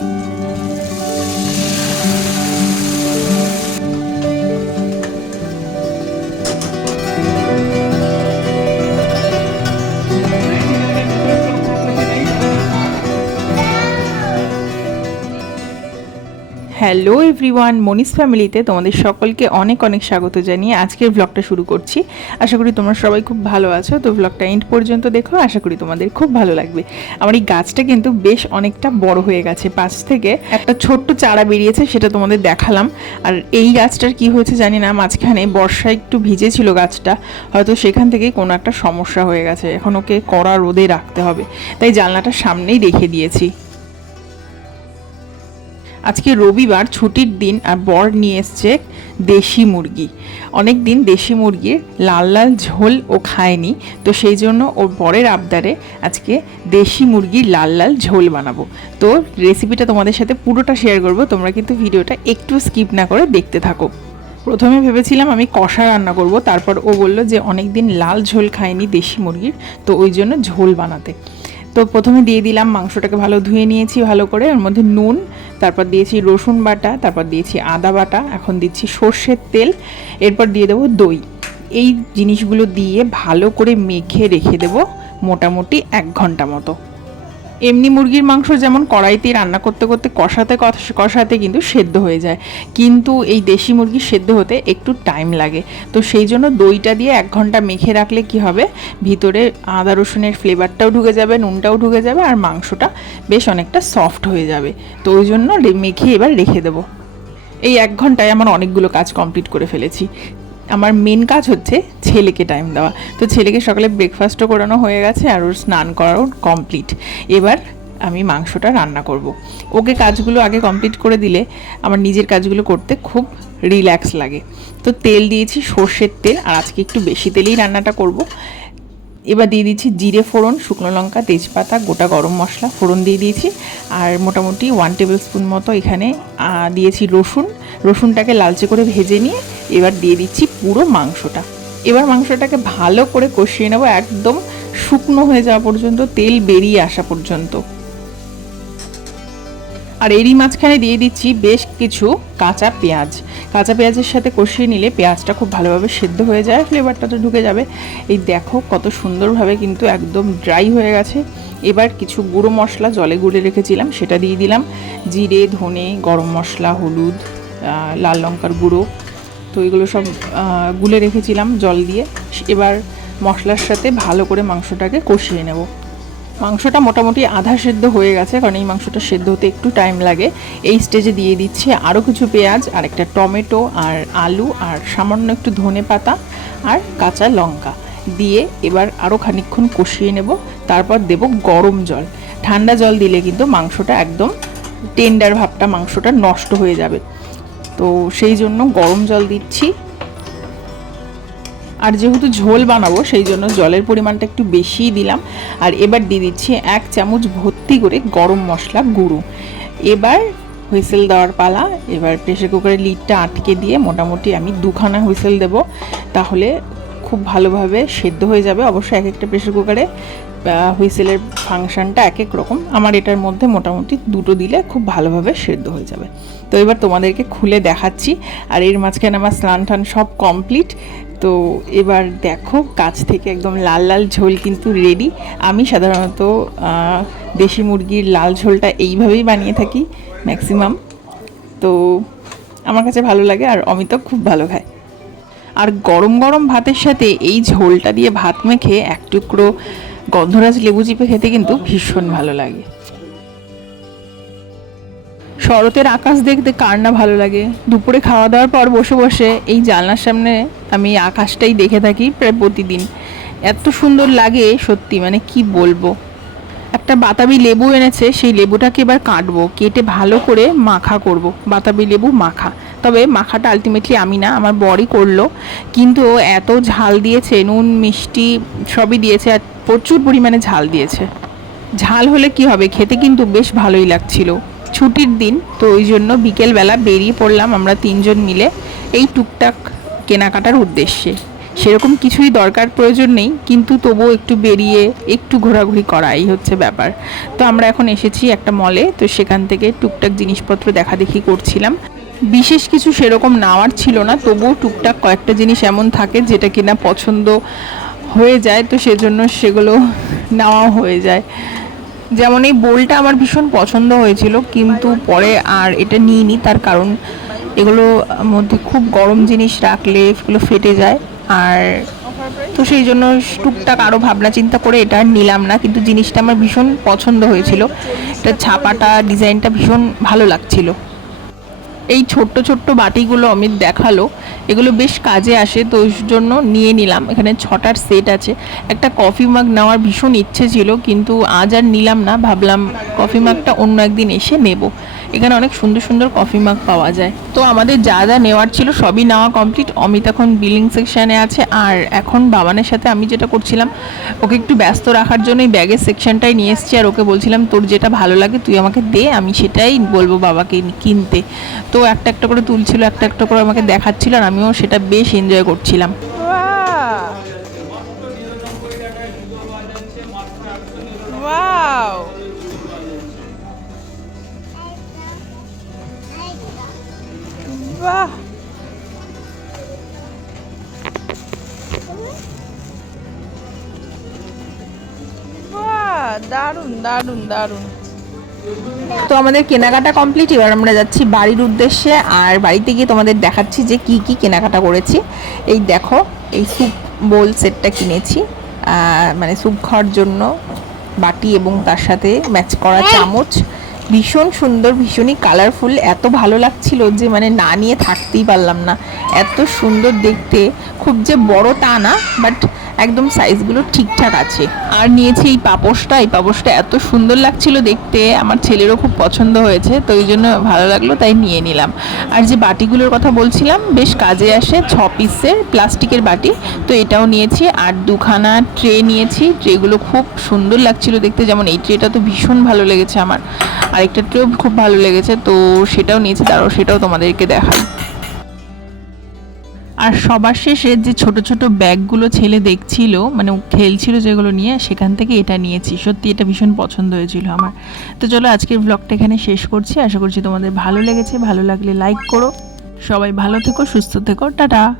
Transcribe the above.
Bye. Hello everyone Moni's ফ্যামিলিতে তোমাদের সকলকে অনেক অনেক স্বাগত জানিয়ে আজকের ব্লগটা শুরু করছি। আশা করি তোমরা সবাই খুব ভালো আছো, তো ব্লগটা এন্ড পর্যন্ত দেখো, আশা করি তোমাদের খুব ভালো লাগবে। আমার এই গাছটা কিন্তু বেশ অনেকটা বড় হয়ে গেছে, পাশ থেকে একটা ছোট্ট চারা বেরিয়েছে, সেটা তোমাদের দেখালাম। আর এই গাছটার কি হয়েছে জানি না, মাঝখানে বর্ষায় একটু ভিজেছিল গাছটা, হয়তো সেখান থেকে কোনো একটা সমস্যা হয়ে গেছে, এখন ওকে কড়া রোদে রাখতে হবে। তাই জানলাটা সামনেই রেখে দিয়েছি। আজকে রবিবার ছুটির দিন আর বর নিয়ে এসছে দেশি মুরগি। অনেক দিন দেশি মুরগির লাল লাল ঝোল ও খায়নি, তো সেই জন্য ওর বরের আবদারে আজকে দেশি মুরগির লাল লাল ঝোল বানাবো। তো রেসিপিটা তোমাদের সাথে পুরোটা শেয়ার করব, তোমরা কিন্তু ভিডিওটা একটু স্কিপ না করে দেখতে থাকো। প্রথমে ভেবেছিলাম আমি কষা রান্না করব, তারপর ও বলল যে অনেক দিন লাল ঝোল খায়নি দেশি মুরগির, তো ওই জন্য ঝোল বানাতে। তো প্রথমে দিয়ে দিলাম মাংসটাকে ভালো ধুয়ে নিয়েছি ভালো করে। ওর মধ্যে নুন, তারপর দিয়েছি রসুন বাটা, তারপর দিয়েছি আদা বাটা, এখন দিচ্ছি সর্ষের তেল। এরপর দিয়ে দেবো দই। এই জিনিসগুলো দিয়ে ভালো করে মেখে রেখে দেবো মোটামুটি এক ঘণ্টা মতো। এমনি মুরগির মাংস যেমন কড়াইতে রান্না করতে করতে কষাতে কষ- কষাতে কিন্তু সেদ্ধ হয়ে যায়। কিন্তু এই দেশি মুরগি সেদ্ধ হতে একটু টাইম লাগে। তো সেই জন্য দইটা দিয়ে এক ঘণ্টা মেখে রাখলে কি হবে? ভিতরে আদা রসুনের ফ্লেভারটাও ঢুকে যাবে, নুনটাও ঢুকে যাবে আর মাংসটা বেশ অনেকটা সফট হয়ে যাবে। তো ওই জন্য মেখে এবার রেখে দেবো। এই এক ঘন্টায় আমার অনেকগুলো কাজ কমপ্লিট করে ফেলেছি। আমার মেন কাজ হচ্ছে ছেলেকে টাইম দেওয়া তো ছেলেকে সকালে ব্রেকফাস্টও করানো হয়ে গেছে আর ওর স্নান করাও কমপ্লিট এবার আমি মাংসটা রান্না করব। ওকে কাজগুলো আগে কমপ্লিট করে দিলে আমার নিজের কাজগুলো করতে খুব রিল্যাক্স লাগে তো তেল দিয়েছি সর্ষের তেল আর আজকে একটু বেশি তেলেই রান্নাটা করব। এবার দিয়ে দিচ্ছি জিরে ফোড়ন, শুকনো লঙ্কা, তেজপাতা, গোটা গরম মশলা, ফোড়ন দিয়ে দিয়েছি। আর মোটামুটি ওয়ান টেবিল স্পুন মতো এখানে দিয়েছি রসুন। রসুনটাকে লালচে করে ভেজে নিয়ে এবার দিয়ে দিচ্ছি পুরো মাংসটা। এবার মাংসটাকে ভালো করে কষিয়ে নেব, একদম শুকনো হয়ে যাওয়া পর্যন্ত, তেল বেরিয়ে আসা পর্যন্ত। আর এরই মাঝখানে দিয়ে দিচ্ছি বেশ কিছু কাঁচা পেঁয়াজ। কাঁচা পেঁয়াজের সাথে কষিয়ে নিলে পেঁয়াজটা খুব ভালোভাবে সেদ্ধ হয়ে যায় ফ্লেভারটা তো ঢুকে যাবে। এই দেখো কত সুন্দরভাবে কিন্তু একদম ড্রাই হয়ে গেছে। এবার কিছু গুঁড়ো মশলা জলে গুলে রেখেছিলাম, সেটা দিয়ে দিলাম। জিরে, ধনে, গরম মশলা, হলুদ লাল লঙ্কার গুঁড়ো। তো এগুলো সব গুলে রেখেছিলাম জল দিয়ে। এবার মশলার সাথে ভালো করে মাংসটাকে কষিয়ে নেব। মাংসটা মোটামুটি আধা সেদ্ধ হয়ে গেছে, কারণ এই মাংসটা সেদ্ধ হতে একটু টাইম লাগে। এই স্টেজে দিয়ে দিচ্ছি আরও কিছু পেঁয়াজ, আর একটা টমেটো, আর আলু, আর সামান্য একটু ধনে পাতা, আর কাঁচা লঙ্কা। দিয়ে এবার আরও খানিকক্ষণ কষিয়ে নেব, তারপর দেব গরম জল। ঠান্ডা জল দিলে কিন্তু মাংসটা একদম টেন্ডার ভাবটা মাংসটা নষ্ট হয়ে যাবে। তো সেই জন্য গরম জল দিচ্ছি। আর যেহেতু ঝোল বানাবো, সেই জন্য জলের পরিমাণটা একটু বেশিই দিলাম। আর এবার দিয়ে দিচ্ছি এক চামচ ভর্তি করে গরম মশলা গুঁড়ো। এবার হুইসেল দেওয়ার পালা, এবার প্রেশার কুকারের লিডটা আটকে দিয়ে মোটামুটি আমি দুখানা হুইসেল দেব। তাহলে খুব ভালোভাবে সেদ্ধ হয়ে যাবে। অবশ্যই এক একটা প্রেশার কুকারে হুইসেলের ফাংশনটা এক এক রকম। আমার এটার মধ্যে মোটামুটি দুটো দিলে খুব ভালোভাবে সেদ্ধ হয়ে যাবে। তো এবার তোমাদেরকে খুলে দেখাচ্ছি। আর এর মাঝখানে আমার স্নান টান সব কমপ্লিট তো এবার দেখো, কাছ থেকে একদম লাল লাল ঝোল কিন্তু রেডি আমি সাধারণত দেশি মুরগির লাল ঝোলটা এইভাবেই বানিয়ে থাকি ম্যাক্সিমাম তো আমার কাছে ভালো লাগে আর অমিতও খুব ভালো খায়। আর গরম গরম ভাতের সাথে এই ঝোলটা দিয়ে ভাত মেখে এক টুকরো গন্ধরাজ লেবু চিপে খেতে কিন্তু ভীষণ ভালো লাগে। শরতের আকাশ দেখতে কার না ভালো লাগে? দুপুরে খাওয়া দাওয়ার পর বসে বসে এই জানলার সামনে আমি আকাশটাই দেখে থাকি প্রায় প্রতিদিন। এত সুন্দর লাগে সত্যি মানে কি বলব? একটা বাতাবি লেবু এনেছে, সেই লেবুটাকে এবার কাটবো, কেটে ভালো করে মাখা করব। বাতাবি লেবু মাখা। তবে মাখাটা আলটিমেটলি আমি না, আমার বরই করল। কিন্তু এত ঝাল দিয়েছে, নুন, মিষ্টি সবই দিয়েছে আর প্রচুর পরিমাণে ঝাল দিয়েছে। ঝাল হলে কি হবে? খেতে কিন্তু বেশ ভালোই লাগছিল। ছুটির দিন, তো ওই জন্য বিকেলবেলা বেরিয়ে পড়লাম আমরা তিনজন মিলে এই টুকটাক কেনাকাটার উদ্দেশ্যে। সেরকম কিছুই দরকার প্রয়োজন নেই, কিন্তু তবুও একটু বেরিয়ে একটু ঘোরাঘুরি করা এই হচ্ছে ব্যাপার। তো আমরা এখন এসেছি একটা মলে, তো সেখান থেকে টুকটাক জিনিসপত্র দেখা দেখি করছিলাম। বিশেষ কিছু সেরকম নেওয়ার ছিল না, তবুও টুকটাক কয়েকটা জিনিস এমন থাকে যেটা কিনা পছন্দ হয়ে যায়, তো সেজন্য সেগুলো নেওয়া হয়ে যায়। যেমন এই বোলটা আমার ভীষণ পছন্দ হয়েছিল, কিন্তু পরে আর এটা নিইনি, তার কারণ এগুলো মধ্যে খুব গরম জিনিস রাখলে এগুলো ফেটে যায়। আর তো সেই জন্য টুকটাক আরও ভাবনা চিন্তা করে এটা নিলাম না, কিন্তু জিনিসটা আমার ভীষণ পছন্দ হয়েছিল। এটা ছাপাটা, ডিজাইনটা ভীষণ ভালো লাগছিল। এই ছোট্ট ছোট্ট বাটিগুলো অমিত দেখাল। এগুলো বেশ কাজে আসে, তো জন্য নিয়ে নিলাম। এখানে ছটার সেট আছে। একটা কফি মাগ নেওয়ার ভীষণ ইচ্ছে ছিল, কিন্তু আজ আর নিলাম না। ভাবলাম কফি মাগটা অন্য একদিন এসে নেব। এখানে অনেক সুন্দর সুন্দর কফি মাগ পাওয়া যায়। তো আমাদের যা যা নেওয়ার ছিল সবই নেওয়া কমপ্লিট। অমিত এখন বিলিং সেকশানে আছে। আর এখন বাবানের সাথে আমি যেটা করছিলাম, ওকে একটু ব্যস্ত রাখার জন্য এই ব্যাগের সেকশনটাই নিয়ে এসেছি। আর ওকে বলছিলাম, তোর যেটা ভালো লাগে তুই আমাকে দে, আমি সেটাই বলব বাবাকে কিনতে। তো একটা একটা করে তুলছিল একটা একটা করে আমাকে দেখাচ্ছিল আর আমিও সেটা বেশ এনজয় করছিলাম! বাহ দারুণ দারুণ তো আমাদের কেনাকাটা কমপ্লিট এবার আমরা যাচ্ছি বাড়ির উদ্দেশ্যে আর বাড়িতে গিয়ে তোমাদের দেখাচ্ছি যে কি কি কেনাকাটা করেছি। এই দেখো এই স্যুপ বোল সেটটা কিনেছি মানে স্যুপ খাওয়ার জন্য বাটি এবং তার সাথে ম্যাচ করা চামচ। ভীষণ সুন্দর ভীষণই কালারফুল এত ভালো লাগছিল যে মানে না নিয়ে থাকতেই পারলাম না। এত সুন্দর দেখতে খুব যে বড় তা না বাট একদম সাইজগুলো ঠিকঠাক আছে। আর নিয়েছি এই পাপোশটা। এই পাপোশটা এত সুন্দর লাগছিল দেখতে। আমার ছেলেরও খুব পছন্দ হয়েছে, তো এই জন্য ভালো লাগল, তাই নিয়ে নিলাম। আর যে বাটিগুলোর কথা বলছিলাম, বেশ কাজে আসে ছ পিসের প্লাস্টিকের বাটি। তো এটাও নিয়েছি। আর দুখানা ট্রে নিয়েছি। ট্রেগুলো খুব সুন্দর লাগছিল দেখতে। যেমন এই ট্রেটা তো ভীষণ ভালো লেগেছে আমার। আরেকটা ট্রেও খুব ভালো লেগেছে, তো সেটাও নিয়েছি। তারও সেটাও তোমাদেরকে দেখাই। আর সবার শেষে যে ছোট ছোট ব্যাগগুলো ছেলে দেখছিল মানে খেলছিল যেগুলো নিয়ে, সেখান থেকে এটা নিয়েছি। সত্যি এটা ভীষণ পছন্দ হয়েছিল আমার। তো চলো আজকের ব্লগটা এখানে শেষ করছি। আশা করছি তোমাদের ভালো লেগেছে। ভালো লাগলে লাইক করো। সবাই ভালো থেকো, সুস্থ থেকো। টাটা!